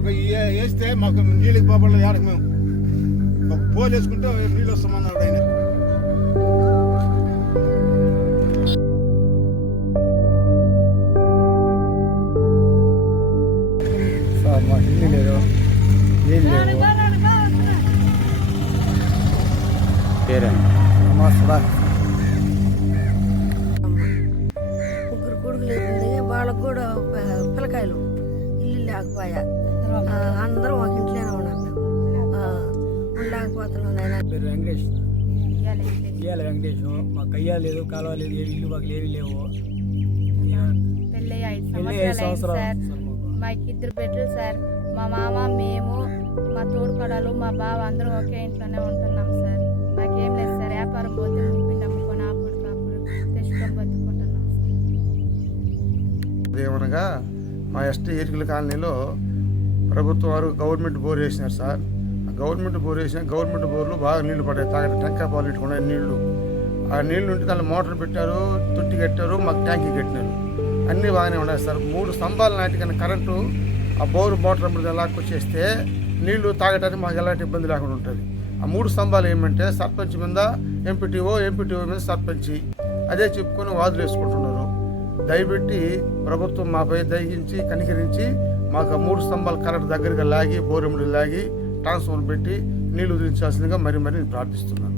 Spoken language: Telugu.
మాకు నీళ్ళకి పోబడలేదు ఆడకు మేము. ఒక పోలు వేసుకుంటే నీళ్ళు వస్తామన్నాడు ఆయన. సార్ మాకు ఇల్లు లేదు ఏం లేవు. పేరేంటి? మా సుధా ముగ్గురు కొడుకులు వాళ్ళకు కూడా పిల్లకాయలు. ఇల్లు లేకపోయా. అందరం ఒక ఇంట్లోనే ఉన్నాం మేము. నాయన. పేరు వెంకటేష్. ఇయ్యాలి. వెంకటేష్. మాకు అయ్యా లేదు కాలువ లేదు ఏ ఇల్లు మాకు ఏవి లేవు. పెళ్ళి ఐదు సంవత్సరాలు సార్. మాకు. ఇద్దరు బిడ్డలు సార్. మా మామ మేము మా తోడుపడలు మా బావ అందరూ ఒకే ఇంట్లోనే ఉంటున్నాం సార్. మాకేం లేదు సార్. వ్యాపారం పోతే ముప్పిండి అమ్ముకొని అప్పుడు కాపుడు తెచ్చుకొని బతుకుంటున్నాం సార్. ఏమనగా మా ఎస్టీ ఇరుకుల కాలనీలో ప్రభుత్వం వారు గవర్నమెంట్ బోర్ వేసినారు సార్. ఆ గవర్నమెంట్ బోర్ వేసిన గవర్నమెంట్ బోర్లు బాగా నీళ్ళు పడ్డాయి. తాగట టెంకాయ పాలు పెట్టుకున్నాయి నీళ్ళు. ఆ నీళ్ళు ఉంటే దాంట్లో మోటార్ పెట్టారు తొట్టి కట్టారు మాకు ట్యాంకీ కట్టినారు. అన్నీ బాగానే ఉన్నాయి సార్. మూడు స్తంభాల నాటికన్నా కరెంటు ఆ బోరు మోటార్ మీద లాక్కొచ్చేస్తే నీళ్ళు తాగడానికి మాకు ఎలాంటి ఇబ్బంది లేకుండా ఉంటుంది. ఆ మూడు స్తంభాలు ఏమంటే సర్పంచ్ మీద ఎంపీటీఓ ఎంపీటీఓ మీద సర్పంచి అదే చెప్పుకొని వాదులు వేసుకుంటున్నారు దయపెట్టి ప్రభుత్వం మాపై దయించి కనికరించి మాకు మూడు స్తంభాలు కరెంట్ దగ్గరగా లాగి బోరెముడి లాగి ట్రాన్స్ఫార్మర్ పెట్టి నీళ్ళు వదిలించాల్సిందిగా మరి మరి ప్రార్థిస్తున్నాను.